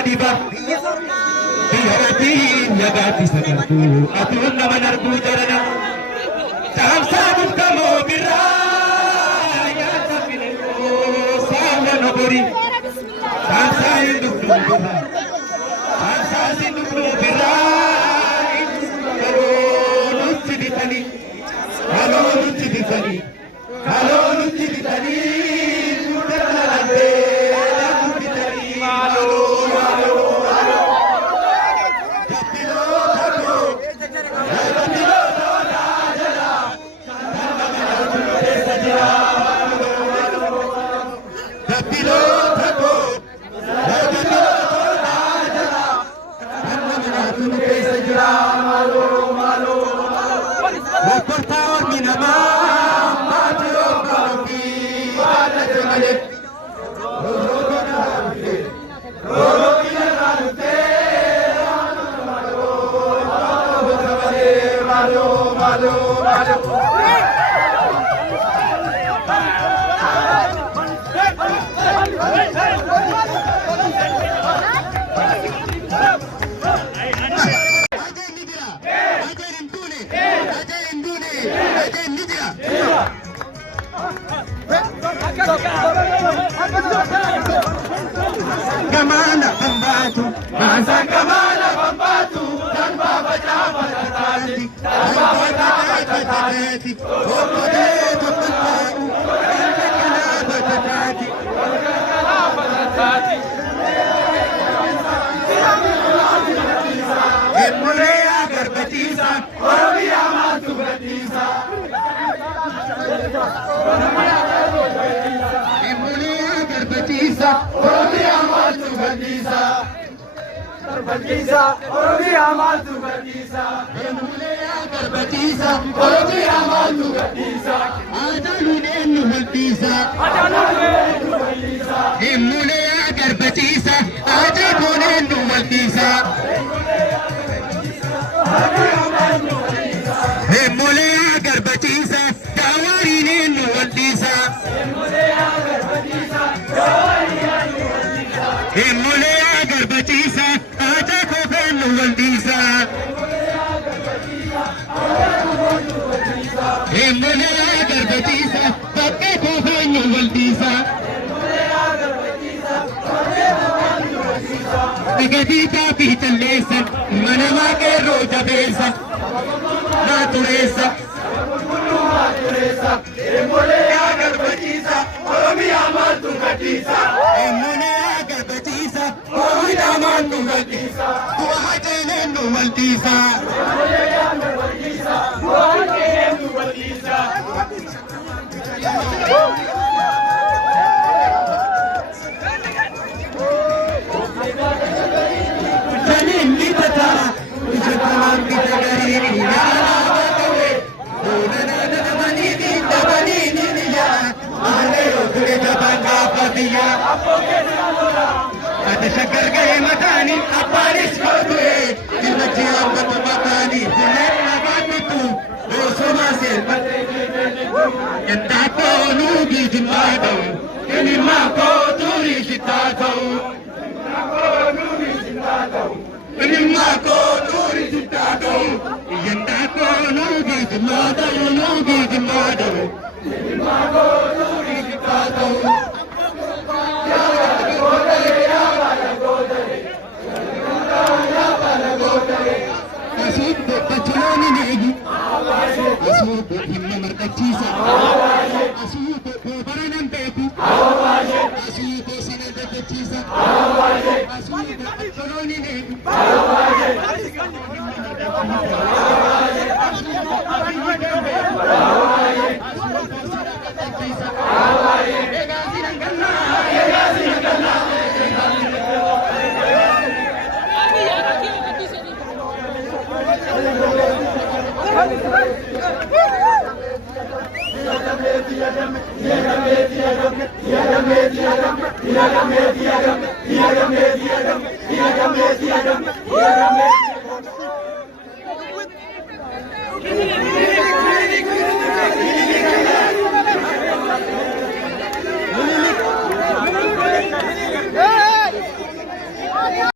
madiba biyatiin nagaatti sagartu atuun nama narguu jarana saamsaa bufkamoo birraa nyaata filee saamna nobori saamsaa hin dhufnu birraa saamsaa hin dhufnu birraa haloo nutti bitanii haloo nutti bitanii haloo nutti bitanii nutti bitanii haloo Kamana pambatu, masa kamana pambatu, dan baba java tatati, dan baba java tatati, opo de tatati, kalaba tatati, kalaba tatati. Emule agar batisa, orobi amatu batisa. Emule agar batisa, orobi amatu batisa. Batisa, orobi amatu batisa. Emule agar batisa, orobi amatu batisa. Ajalune nu batisa, ajalune nu batisa. Emule agar batisa, ajalune nu batisa. Emule agar batisa, dawarine nu batisa. Emule agar batisa, dawarine nu batisa. Emule agar batisa, ajalune nu batisa. Emule agar batisa, bakke ko nu batisa. Gadita pitallesa, manama ke roja besa, natureza, emule agar batisa, oromi amatu batisa, emule agar batisa, oromi amatu batisa, tuahajene nu batisa, emule agar batisa, tuahajene nu batisa. शक्कर गए मकानी बारिश हो गए मकानी तू से लूगी जिम्मा दो माँ को दूरी सिता दो माँ को दूरी सिता दो को लूगी जिम्मा दो माँ को दूरी सिता दो Asuutu himma marqachiisa. Asuutu boobaranaan beeku. Asuutu sina gaggachiisa. Asuutu akkolooni beeku. Egaa sina gannaa. Yeah.